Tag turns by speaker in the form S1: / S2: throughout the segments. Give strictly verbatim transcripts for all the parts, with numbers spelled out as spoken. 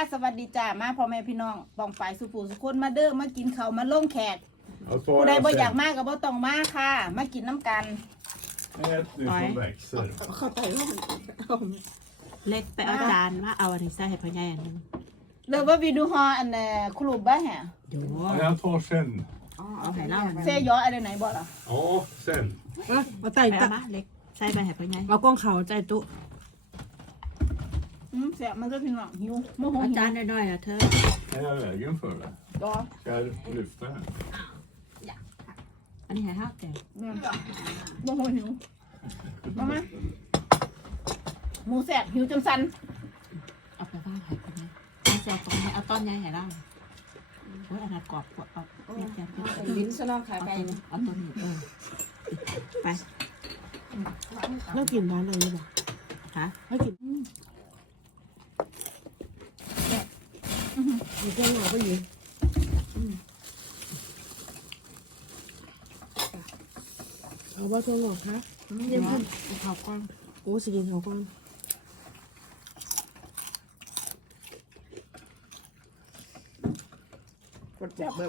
S1: สวัสดีจ้ามาพ่อแม่พี่น้องปองฝ่ายสุภูสุคนมาเด้อมากินข้าวมาล่งแขกผู้ใดบ่อยากมากก็บ่ต้องมาค่ะมากินน้ำกัน
S2: Ät du som växer.
S3: เข้าไปว่ามัน
S4: เล็กไปเอาจานว่าเอาอันนี้ใส่ให้พ่อใหญ่อันนึง
S1: เดี๋ยวว่าวิดูฮออันน่ะครูบ้าแห่
S4: เดี๋ยว
S2: Ja, jag tar sen.
S3: อ๋อ
S4: เอาให้เล่า
S1: เซยออะไรไหนบ่ล่ะ
S2: Ja, sen.
S3: มาไต่
S4: ไป
S3: ตะ
S4: เอามาเล็กใส่ไปให้พ่อใหญ่
S3: เอากล้องเขาใจตุ
S1: อืมเสียมันก็พี่น้องหิวโมโห
S4: เอา
S1: หิ
S4: จาน
S1: ว
S4: น้อยๆนะเธอ
S2: Är jag i vägen för det?
S1: รอ
S2: Ska jag lyfta den?
S4: อันนี้ให้ห้าแกง
S1: แม่โมโหหิวมามาหมูแสบหิวจนสั่น
S4: เอาไปบ้านให้พ่อใหญ่เอาแซ่บตรงนี้เอาต้นใหญ่ให้เล่าโอ้ยอันนั้นกรอบกว่าเอาเปรี้ยวแกงเปรี้ยว
S3: ลิ้นสนองขา
S4: เอา
S3: ไก่
S4: ตัวนี้เอาตัวนี้เออไป
S3: เลิกกินร้านอะไรบ้าง
S4: ฮะ
S3: ให้กินมีเครื่องหน่อยก็อยู่เอาว่าเครื่องหน่อยคะ
S4: เดี๋ยวเอาข้าวกล้อง
S3: โอ้สิกินเขาก่อน
S1: กดจับแบบ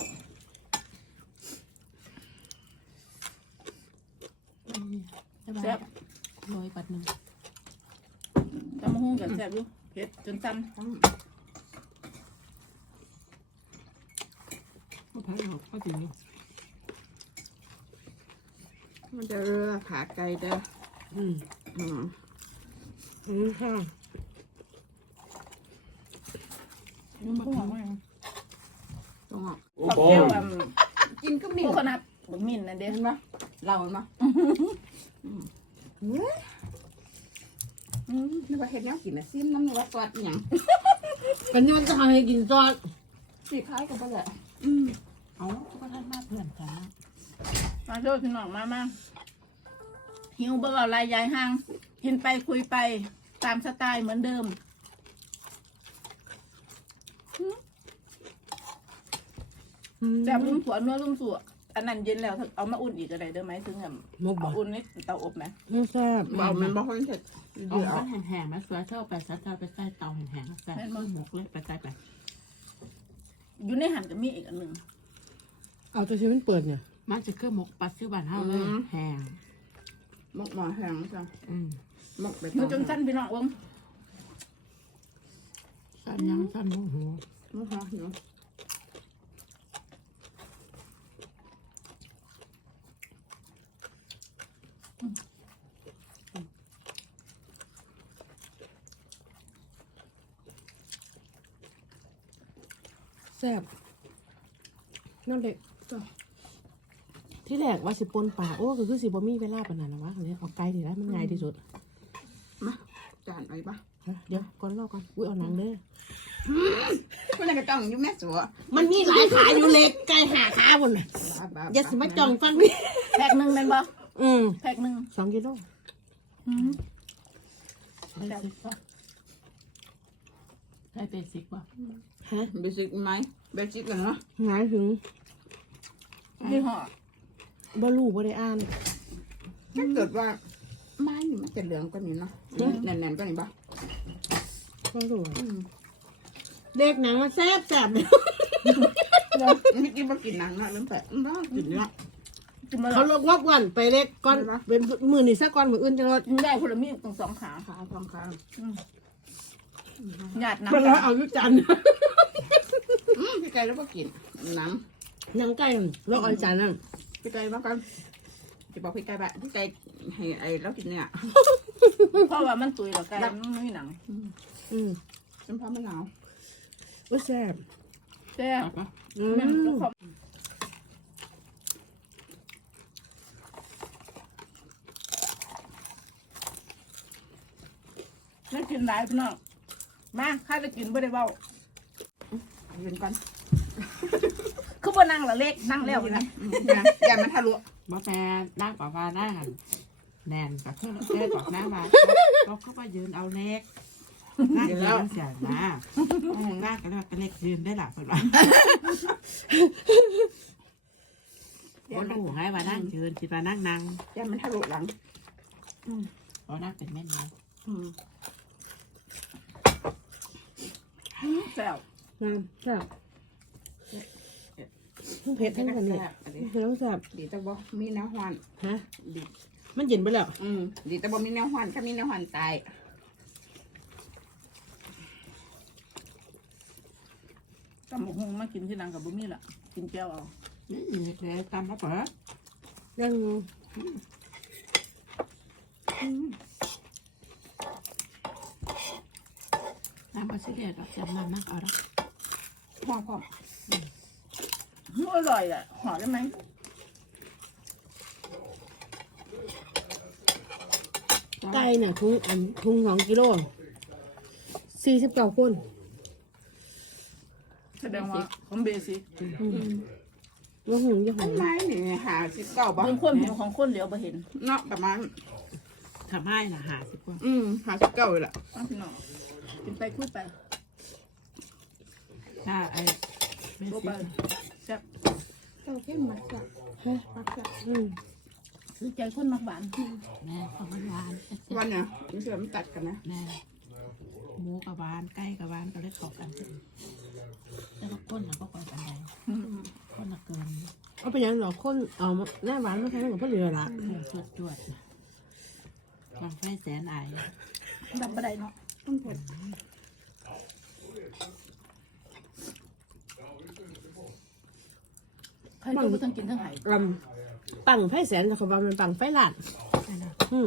S4: แซ่บโรยปัดหนึ่ง
S1: ตำมะฮุ่งกับแสบอยู่เผ็ดจนสั่น
S3: ก็พักเอาก็กินอยู่มันจะเรือขาไก่เด้ออืมอืมอืมค่ะ
S1: ยุ่งมากมาก
S3: ตรงอ่ะ
S1: ขอบเที่ยว
S2: Och
S1: อ่ะ
S2: barn.
S3: กินก็มี
S1: โคโคนัทบักมินนะเด้
S3: เห็นปะเราเห็นปะเฮ้ยอืมนึกว่าเห็ดแนวกินนะซิมน้ำนึกว่าซอสอหย่างกันนี่มันจะทำให้กินซอสสีคล้ายกันปะแหละอืม
S4: เอาก็ท่านมาเพื่อนกันนะ
S1: มาโดยพี่น้องมามาหิวเบิ่งเอาลายยายห้างกินไปคุยไปตามสไตล์เหมือนเดิม แต่ลุ่มสวนเนื้อลุ่มสัวอันนั้นเย็นแล้วเอามาอุ่นอีกก็ได้เด้อไหมถึงแบบ
S3: มกบอ
S1: เอา
S3: ก
S1: อุ่นในเตาอบไหม
S3: ไม่แซ่บเบามันบอกให้เสร็จ
S4: เอามันแห้งๆไหมสวยเท่าไปซัดเท่าไปใส่เตาแห้งๆใส่มันหมกเลยไปใส่ไป
S1: อยู่ในหันก็มีอีกอันหนึ่ง
S3: เอาตัวชิ้นมันเปิดเนี่ย
S4: มันจะคือหมกปัดซื้อบ้านเฮาเลยแห้ง
S3: มกหมอแห้งจ้ะ
S4: อืม
S3: มกไป
S1: หิวจนสั้นพี่น้องเบิ้ง
S4: สั้นยังสั้นหัวหัว
S3: มกหอหิวแซ่บนั่นเด็กที่แรกว่าสิปนป่าโอ้ก็คือสิบ่มีเวลาปานนั้นนะวะอันนี้เอาไกลดีแล้วมันง่ายที่สุดมาจานอะไรปะเดี๋ยวก่อนรอก่อนอุ้ยเอาหนังเด้อคุณอะไรก็จ้องอยู่แม่สัวมันมีหลายขาอยู่เล็กไก่หาขาบนเลยอย่าสิมาจ้องฟังนี่
S1: แพ็กหนึ่งเป็นบ่
S3: อืม
S1: แพ็กหนึ่ง
S3: สองกิโล
S1: อืม
S4: เบสิกป่ะใช่เบสิกป่ะ
S3: ฮะเบสิกไหมเบสิกเหรอหมายถึง
S1: ยี่ห้อบ
S3: อลูบอได้อ่านถ้าเกิดว่าไม้นี่มันจะเหลืองกว่านี้เนาะแน่นๆกว่านี้ปะบอลูเด็กหนังมันแซ่บแซ่บเลยไม่กินมากินหนังนะเรื่องแต่น่ากินเนาะ
S1: กินมาแล้
S3: เขา
S1: ว
S3: ลงวับวันไปเล็กก้อนเป็นมือนี่สักก้อนมืออื่นจะรส
S1: กินได้คนละมีดตรงสองขา
S3: ขาสองขา
S1: หยาด
S3: เป็น
S1: น้ำ
S3: ร้อยเอายุจันพี่ไก่แล้วก็กินน้ำยังไก่เราเอาจานนั่นพี่ไก่มากันจะบอกพี่ไก่แบบพี่ไก่ให้ไอ้แล้วกินเนี่ย
S1: เพราะว่ามันตุยแล้วไก่มันไม่มีหนัง
S3: อืมน้ำพร้าวมะนาวว่าแซ่บ
S1: แซ่บ
S4: ป่ะ
S3: อื
S1: แม่น
S3: ม
S1: เจ้าของนั่นกินหลายพี่น้องมาข้าจะกินไม่ได้เบ้า
S3: เย็นก่อน
S1: คือบ่นั่งละเล็กนั่งแล้วนะ
S3: อย่ามาทะลุ
S4: บ่แม่นั่งป่าวานั่งแนนกับเพื่อนแก้บอกน้ามาเขาเข้ามายืนเอาเล็กนั่งยืนเสียนะนั่งกันแล้วก็เล็กยืนได้หลับคนละโอ้ลูกให้มานั่งยืนที่มานั่งนั่ง
S3: อย่ามาทะลุหลัง
S4: เพราะนั่งเป็นแม่นเลย
S3: อืม
S1: แซ่บ
S3: งามแซ่บทั้งเผ็ดทั้งอันนี้เผ็ดทั้งแซ่บ
S4: ดีแต่บ่มีแนวหวาน
S3: ฮะ
S4: ดี
S3: มันเย็นไปแล้ว
S4: อืมดีแต่บ่มีแนวหวานถ้ามีแนวหวานตาย
S1: ตำบักหุ่งมากินที่นังกับบุมี่ล่ะกินแก้วเอา
S4: นี่เดี๋ยวตามมาเปิด
S3: ยัง
S4: ตามมาสิเดียวเราจะมานักเอาละ
S1: พ่อพ่ออืมอร่อยแหละหอได้ไหม
S3: ไก่เนี่ยทุงอันทุงสองกิโลสี่สิบเก้าคน
S1: แสดงว่าผมเบสิก
S3: ว่าหุ่นยังห
S4: อั
S3: อน ม
S4: ไม้นี่หาสิบเก้าบ่
S1: เรื่องความหิวของคนเหลียวบ่เห็น
S4: เนาะประมาณ
S3: ทำให้นะหาสิบกว่า
S4: อืมหาสิบเก้าเลยล่ะ
S1: อ้าวพี่น้องกินไปคุยไป
S4: ถ้าไอ้ไม่
S1: โล
S4: สิ
S1: ไปแซ่บ
S4: เก้าเข้มมักจ้ะ
S3: ฮะอืม
S1: คือใจคนมักหวาน
S5: แม่ของมันหวาน
S4: วันเนี่ยมันเสื่อมตัดกันนะ
S5: แม่หมูกับหวานไก่กับหวานก็เลยเข้ากันแล้วก็ก้นน่ะก็ก่อนกันได้ก้นน่ะเกิน
S3: เอาไปยังหรอคนเอาหน้าหวานไม่ใช่หรอกเพราะเหลือละ
S5: เกินจวดจวดบางไฟแสนอาย
S1: ดับบ่ได้เนาะ
S4: ต้องเผ็ด
S1: ใครก็บ่ต้องกินทั้งไห้
S3: ลำปังไฟแสนแต่เขาบอกมันปังไฟหลานอืม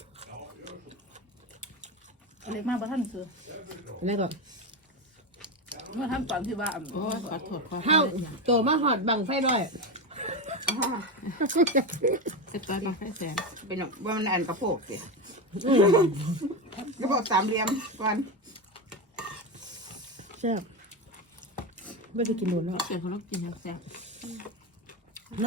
S1: อะไรมากบ่ท่านคือ
S3: อะไรก่อน
S1: เมื่อท่านตอนที่ว่าอั่น
S5: โอ้ยขอโทษขอโท
S3: เท่า
S5: ษอย่าง
S3: โตมาหอดบังไฟด้วย
S4: อ่า
S5: จะตอนบางไฟแสน
S4: เป็นแบบว่ามันอันกระโปงสิ
S3: อืม
S4: กระโปงสามเหลี่ยมก่อน
S3: แซ่บไม่ได้กินโดนแล้ว
S5: เป็นคนต้องกินน้ำแซ่บ
S3: นะ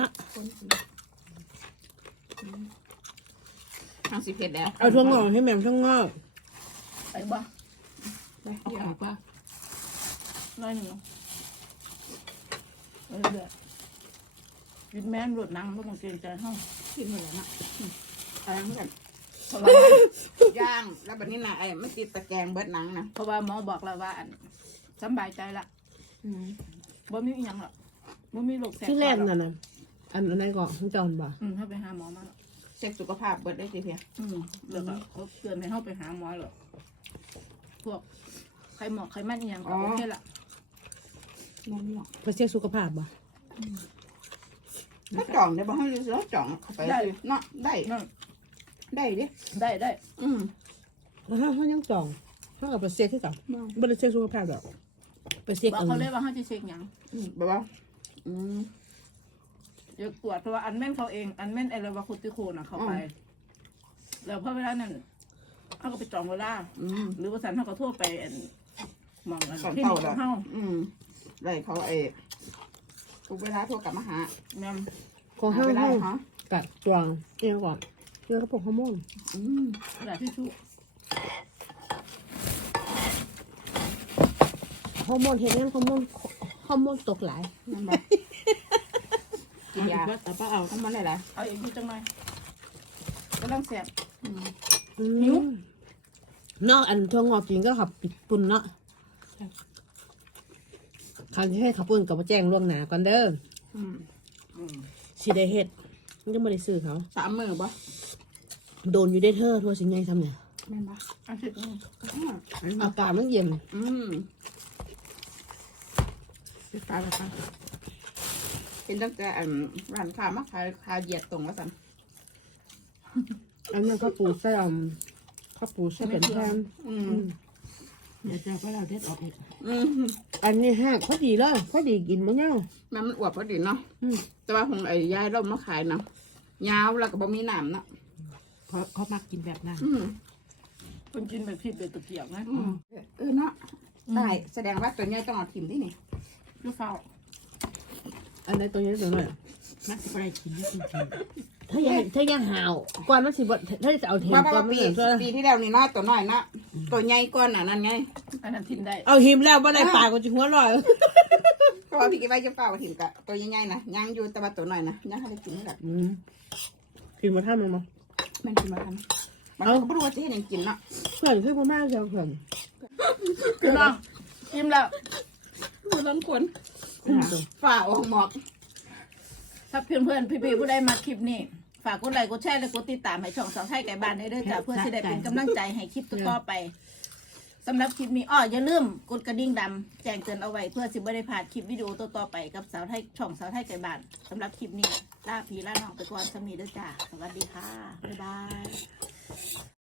S4: ทางสิเผ็ดแล้ว
S3: เอาทั่วงอกให้แม่มทั่วงอก
S1: ไปบ่
S5: เอาไข่ป่ะ
S1: น้อยหนึ่งเนาะเออเด้อกินแม่นรดนังบ่ต้องเกรงใจเฮา
S4: กินหมดแล้วนะอะไรเหมือนกัน
S1: เพราะว่า
S4: ย่างแล้วแบบนี้นะไอ้ไม่ติดตะแกรงเบิดหนังนะ
S1: เพราะว่าหมอบอกแล้วว่าอันสำบายใจละบ่มีอีหยังหรอกบ่มีโรคแทรก
S3: ที่แรก
S1: ซ้อนหร
S3: น่ะ
S1: อก
S3: นะอันอันนั้นก่อนคุณจอนบ่
S1: อืมถ้าไปหาหมอมาแล้ว
S4: เช็คสุขภาพเบิดได้สิเพีย
S1: อืมแล้วก็เขาเตือนให้เฮาไปหาหมอหรอกพวกไข้หมอกไข้มันอีหยังก็โอเคละ
S4: นั่นหรอก
S3: ไปเช็คสุขภาพบ่
S4: ถ้าจ่องได้บ่ให้รู้สึกว่าจ่องเข้าไปสิเนาะได้
S1: นั่น
S4: ได้ดิ
S1: ได้ได้
S4: อืม
S3: แล้วถ้าเขายังจองเขากับไปเช็คที่ต่างไม่ได้เช็คสุขภาพหรอกไปเช็ค
S1: บอก
S3: เอา
S1: เขาเลยว่าเฮาสิเช็คหยัง
S4: อืมแบบว่าอืม
S1: เดี๋ยวตรวจเพราะว่าอันแม่นเขาเอง อันแม่นไอเรวาคุติโคน่ะเขาไป แล้วพอเวลานั้นเขาก็ไปจองเวลา
S4: อืม
S1: หรือว่าสันเขาก็โทั่วไปอันหมองอัน
S4: ก่อน
S1: ที่
S4: เข้า
S1: นี่
S4: แล้ว
S1: เขา
S4: อืมได้เขาไอ้ทุกเวลาโทรกลับมาหา
S1: แม่น
S3: ขอห้า
S4: เวลา
S3: ห้า
S4: ฮะ
S3: กัดจวงเองก่อนเชื่อกระปุกฮอร์โมน
S4: อืม
S1: กระดาษทิชชู่
S3: ฮอร์โมนเห็นงั้นฮอร์โมนฮอร์โมนตกหลาย
S4: นั่นบ่กินยา
S5: ว่าแต่ป้าเอา
S4: ทำมันได้ละ
S1: เอาอีกนิดจังหน่อยก็ต้องแสบ
S4: อืม
S3: หิวนอกอันทวงอกจริงก็ขับปิดปุ่นเนาะคราวที่ให้ขับปุ่นกับมาแจ้งล่วงหน้าก่อนเด้อ
S4: อืม
S1: อืม
S3: สิได้เฮ็ดมันก็ไม่ได้ซื้อเขา
S4: สามมือบ่
S3: โดนอยู่ได้เธอทั่วสิไงทำเนี่ย
S4: แม่นบ่
S1: อันที่อืม
S4: อ่า
S3: อากาศมันเย็น
S4: อืม
S3: ไปตายไปตาย
S4: เป็นตั้งแต่อันร้านค้ามาขายขายเหยียดตรงว่าสัน
S3: อันนั้นข้าวปูใส่อมข้าวปูใส่เป็นแพม
S4: อืม
S5: เดี๋ยวจะป้าเราเด็ดออกอีก
S4: อืม
S3: อันนี้ฮะพอดีเลยพอดีกินมั้งเนี่ย
S4: แม่มันอวบพอดีเนาะ
S3: อืม
S4: แต่ว่าของไอ้ยายเรามาขายเนาะยาวแล้วก็บ่มีหนามเนาะ
S5: เพราะเขามักกินแบบนั้น
S4: อืม
S1: คนกินแบบพี่เป็นตะเกียบนะ
S4: อืมเออเนาะได้แสดงว่าตัวเนี้ยต้องเอาถิ่มที่นี่
S1: ลูกเฝ้า
S3: อันนี้ตัวนี้ตัวหน่อย
S5: มักจะไปกินไม่กินจริง
S3: ถ้ายังถ้ายังหาวก่อนมันสิบถ้าจะเอาเทม
S4: ว่า
S3: ก่อ
S4: ว่าน
S3: มัน
S4: ปี
S3: เหมือน
S4: ปีที่แล้วนี่เนาะตัวน้อยเนาะตัวใหญ่ก้อนน่ะนั่นไง
S1: อันนั้นทินได้
S3: เอาหิมแล้วบ่ได้ปากก็จะหัวลอย
S4: เพราะว่าพี่กินไว้จะเปล่าถิ่มกะตัวใหญ่ๆนะยังอยู่แต่ว่าตัวน้อยนะยังให้ได้กินนี่แหละ
S3: อืมกินมาท่ามันมา
S4: แม่นกินมาทันมันก็บ่รู้ว่าจะเฮ็ดหยังกินเนาะ
S3: เพื่อนคือพ่อแม่เจ้าเพื่อน
S1: พี่น้องอิ่มแล้ว
S5: มือล้นขนฝ่าออกหมอก
S1: ถ้าเพื่อนเพื่อนๆพี่ๆผู้ใดมาคลิปนี้ฝากกดไลค์กดแชร์และกดติดตามให้ช่องสาวไทยไก่บ้านได้ด้วยจ้ะเพื่อจะได้เป็นกำลังใจให้คลิปต่อๆไปสำหรับคลิปนี้อ้ออย่าลืมกดกระดิ่งดำแจ้งเตือนเอาไว้เพื่อสิบ่ได้พลาดคลิปวิดีโอต่อๆไปกับสาวไทยช่องสาวไทยไก่บ้านสำหรับคลิปนี้ลาพี่ลาน้องไปก่อนสมีเด้อจ้าสวัสดีค่ะบ๊ายบาย